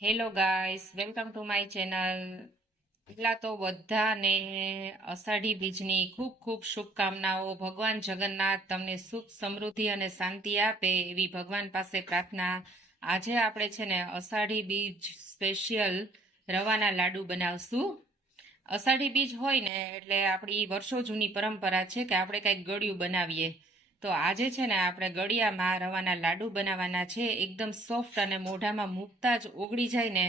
Hello guys, welcome to my channel. પહેલા તો બધાને અષાઢી બીજની ખૂબ ખૂબ શુભકામનાઓ. ભગવાન જગન્નાથ તમને સુખ, સમૃદ્ધિ અને શાંતિ આપે એવી ભગવાન પાસે પ્રાર્થના. આજે આપણે છે ને અષાઢી બીજ સ્પેશિયલ રવાના લાડુ બનાવશું. અષાઢી બીજ હોય ને એટલે આપણી વર્ષો જૂની પરંપરા છે કે આપણે કંઈક ગળ્યું બનાવીએ. તો આજે છે ને આપણે ગળિયામાં રવાના લાડુ બનાવવાના છે. એકદમ સોફ્ટ અને મોઢામાં મૂકતા જ ઓગળી જાય ને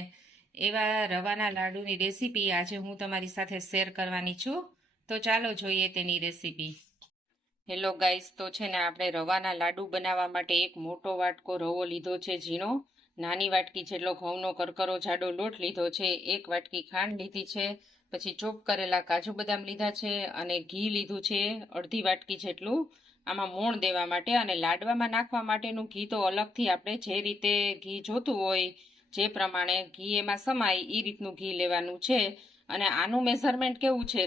એવા રવાના લાડુની રેસીપી આજે હું તમારી સાથે શેર કરવાની છું. તો ચાલો જોઈએ તેની રેસીપી. હેલો ગાઈસ, તો છે ને આપણે રવાના લાડુ બનાવવા માટે એક મોટો વાટકો રવો લીધો છે ઝીણો, નાની વાટકી જેટલો ઘઉંનો કરકરો જાડો લોટ લીધો છે, એક વાટકી ખાંડ લીધી છે, પછી ચોપ કરેલા કાજુ બદામ લીધા છે અને ઘી લીધું છે અડધી વાટકી જેટલું આમાં મોણ દેવા માટે. અને લાડવામાં નાખવા માટેનું ઘી તો અલગથી આપણે જે રીતે ઘી જોતું હોય જે પ્રમાણે ઘી એમાં સમાય એ રીતનું ઘી લેવાનું છે. અને આનું મેઝરમેન્ટ કેવું છે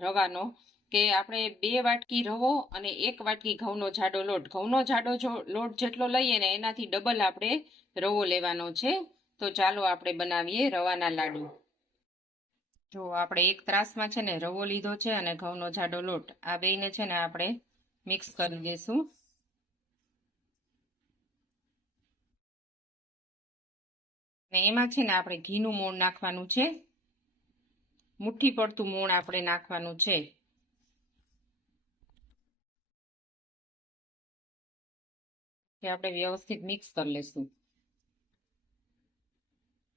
રવાનો કે આપણે 2 વાટકી રવો અને 1 વાટકી ઘઉંનો જાડો લોટ, ઘઉંનો જાડો લોટ જેટલો લઈએ ને એનાથી ડબલ આપણે રવો લેવાનો છે. તો ચાલો આપણે બનાવીએ રવાના લાડુ. જો આપણે એક ત્રાસમાં છે ને રવો લીધો છે અને ઘઉંનો જાડો લોટ, આ બેયને છે ને આપણે મિક્સ કરી દઈશું. ને એમાં છે ને આપણે ઘીનું મોણ નાખવાનું છે, મુઠ્ઠી પડતું મોણ આપણે નાખવાનું છે. કે આપણે વ્યવસ્થિત મિક્સ કરી લેશું.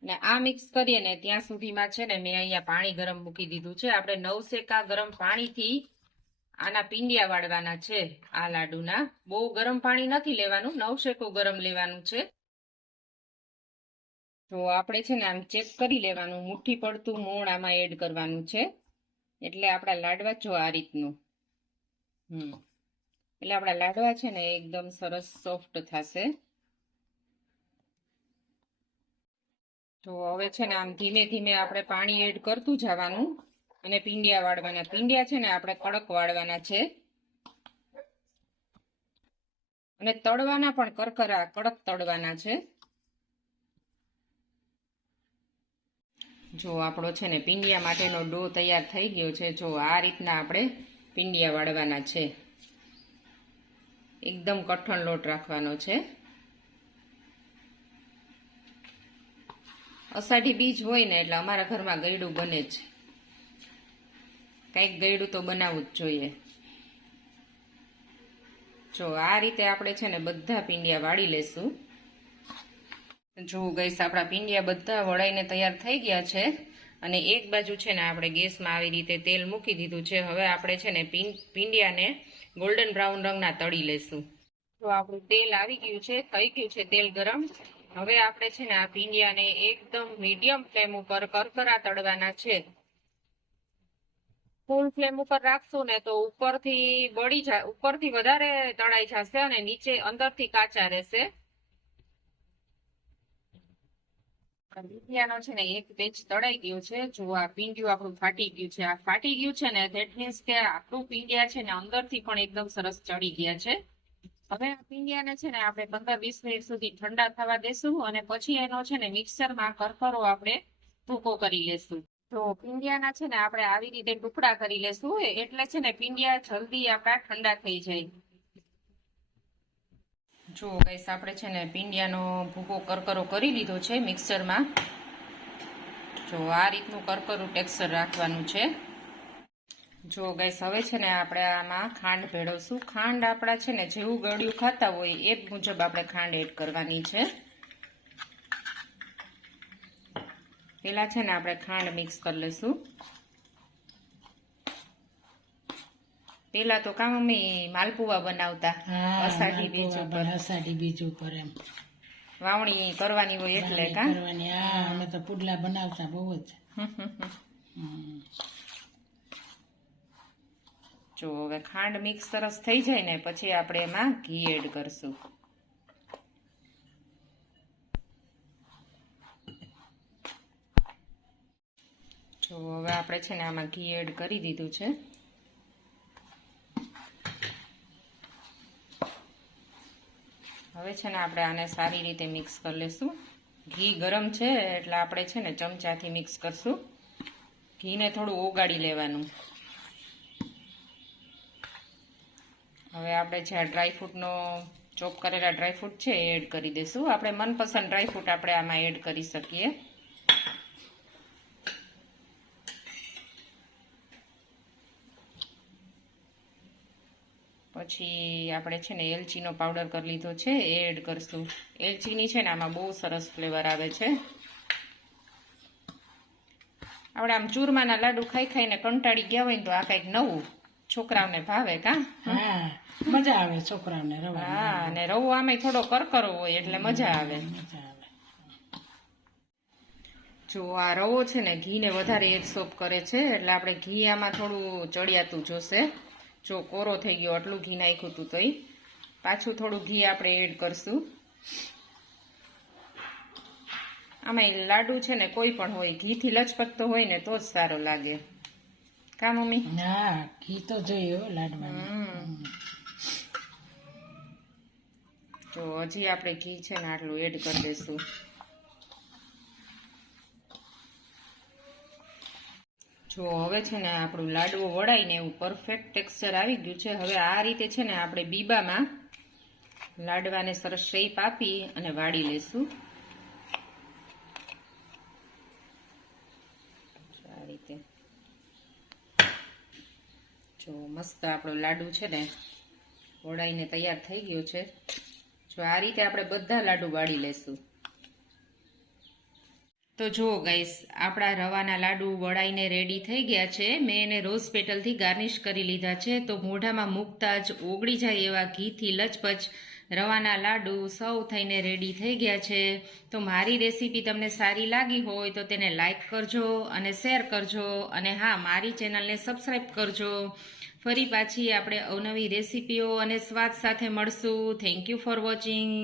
ને આ મિક્સ કરીએ ને ત્યાં સુધીમાં છે ને મેં અહીંયા પાણી ગરમ મૂકી દીધું છે. આપણે 9 શેકા ગરમ પાણીથી આના પીંડિયા વાળવાના છે. આ લાડુના બહુ ગરમ પાણી નથી લેવાનું, 9 શેકો ગરમ લેવાનું છે. તો આપણે છે ને આમ ચેક કરી લેવાનું, મુઠ્ઠી પડતું મોણ આમાં એડ કરવાનું છે એટલે આપણા લાડવા જો આ રીતનું એટલે આપણા લાડવા છે ને એકદમ સરસ સોફ્ટ થશે. તો હવે છે ને આમ ધીમે ધીમે આપણે પાણી એડ કરતું જવાનું અને પીંડિયા વાળવાના. પીંડિયા છે ને આપણે કડક વાળવાના છે અને તળવાના પણ કરકરા કડક તળવાના છે. જો આપણો છે ને પીંડિયા માટેનો ડો તૈયાર થઈ ગયો છે. જો આ રીતના આપણે પીંડિયા વાળવાના છે. એકદમ કઠણ લોટ રાખવાનો છે. અષાઢી બીજ હોય ને એટલે અમારા ઘરમાં ગળ્યું બને જ, કંઈક ગળ્યું તો બનાવવું જ જોઈએ. જો આ રીતે આપણે છે ને બધા પીંડિયા વાળી લેશું. જો ગઈસ આપણા પીંડિયા બધા વળાઈને તૈયાર થઈ ગયા છે અને એક બાજુ છે ને આપણે ગેસમાં આવી રીતે તેલ મૂકી દીધું છે. હવે આપણે છે ને પીંડિયાને ગોલ્ડન બ્રાઉન રંગના તળી લેશું. તો આપણું તેલ આવી ગયું છે, થઈ ગયું છે તેલ ગરમ. હવે આપણે છે ને આ પીંડિયાને એકદમ મીડિયમ ફ્લેમ ઉપર કરકરા તળવાના છે. ફૂલ ફ્લેમ ઉપર રાખશું ને તો ઉપરથી બળી જાય, ઉપરથી વધારે તળાઈ જશે અને નીચે અંદરથી કાચા રહેશે. પીંડિયાનો છે ને એક પેચ તળાઈ ગયો છે. જો આ પીંડિયું આપણું ફાટી ગયું છે, આ ફાટી ગયું છે ને ધેટ મીન્સ કે આપણું પીંડિયા છે ને અંદરથી પણ એકદમ સરસ ચડી ગયા છે. હવે આ પીંડિયાને છે ને આપણે 15-20 મિનિટ સુધી ઠંડા થવા દેશું અને પછી એનો છે ને મિક્સરમાં કરકરો આપણે ભૂકો કરી લેશું. તો પીંડિયાના છે ને આપણે આવી રીતે ટુકડા કરી લેશું એટલે છે ને પીંડિયા જલ્દી આપણા ઠંડા થઈ જાય. જો ગાઈસ આપણે છે ને પીંડિયાનો ભૂકો કરકરો કરી લીધો છે મિક્સરમાં. જો આ રીતનું કરકરું ટેક્સચર રાખવાનું છે. જો ગાઈસ હવે છે ને આપણે આમાં ખાંડ ભેળવશું. ખાંડ આપણા છે ને જેવું ગળ્યું ખાતા હોય એ મુજબ આપણે ખાંડ એડ કરવાની છે. પેલા છે ને આપણે ખાંડ મિક્સ કરી લઈશું. પેલા તો કા મમ્મી માલપુવા બનાવતા અષાઢી બીજ ઉપર એમ વાવણી કરવાની હોય એટલે કા કરવાની. અમે તો પુડલા બનાવતા બહુ જ. જો હવે ખાંડ મિક્સ સરસ થઈ જાય ને પછી આપણે એમાં ઘી એડ કરશું. જો હવે આપણે છે ને આમાં ઘી એડ કરી દીધું છે. હવે છે ને આપણે આને સારી રીતે મિક્સ કરી લેશું. ઘી ગરમ છે એટલે આપણે છે ને ચમચાથી મિક્સ કરશું. ઘીને થોડું ઓગાળી લેવાનું. હવે આપણે જે આ ડ્રાયફ્રૂટનો ચોપ કરેલા ડ્રાયફ્રૂટ છે એ એડ કરી દઈશું. આપણે મનપસંદ ડ્રાયફ્રૂટ આપણે આમાં એડ કરી શકીએ. પછી આપણે છે ને એલચીનો પાવડર કરી લીધો છે એ એડ કરશું. એલચીની છે ને આમાં બહુ સરસ ફ્લેવર આવે છે. આપણે આમ ચૂરમાના લાડુ ખાઈ ખાઈને કંટાળી ગયા હોય ને તો આ કંઈક નવું છોકરાઓને ભાવે કા. હા મજા આવે છોકરાઓને રવા. હા, અને રવો આમાં થોડો કરકરો હોય એટલે મજા આવે. મજા આવે. જો આ રવો છે ને ઘીને વધારે એબ્સોર્બ કરે છે એટલે આપણે ઘી આમાં થોડું ચડિયાતું જોશે. જો કોરો થઈ ગયો આટલું ઘી નાખ્યું હતું તોય પાછું થોડું ઘી આપણે એડ કરશું. આમાં લાડુ છે ને કોઈ પણ હોય ઘીથી લચપચતો હોય ને તો જ સારો લાગે કા મમ્મી. હા ઘી તો જોઈએ હો લાડવામાં. જો હજી આપણે ઘી છે ને આટલું એડ કરી દઈશું. જો હવે છે ને આપણું લાડવો વળાઈને એવું પરફેક્ટ ટેક્સચર આવી ગયું છે. હવે આ રીતે છે ને આપણે બીબામાં લાડવાને સરસ શેપ આપી અને વાળી લઈશું. આ રીતે જો મસ્ત આપણો લાડુ છે ને વળાઈને તૈયાર થઈ ગયો છે. જો આ રીતે આપણે બધા લાડુ વાળી લઈશું. તો જુઓ ગાઈસ, આપણા રવાના લાડુ વળાઈને રેડી થઈ ગયા છે. મેં એને રોઝ પેટલથી ગાર્નિશ કરી લીધા છે. તો મોઢામાં મૂકતા જ ઓગળી જાય એવા ઘીથી લચપચ રવાના લાડુ સર્વ થઈને રેડી થઈ ગયા છે. તો મારી રેસીપી તમને સારી લાગી હોય તો તેને લાઈક કરજો અને શેર કરજો. અને હા, મારી ચેનલને સબસ્ક્રાઈબ કરજો. ફરી પાછી આપણે અવનવી રેસીપીઓ અને સ્વાદ સાથે મળશું. Thank you for watching.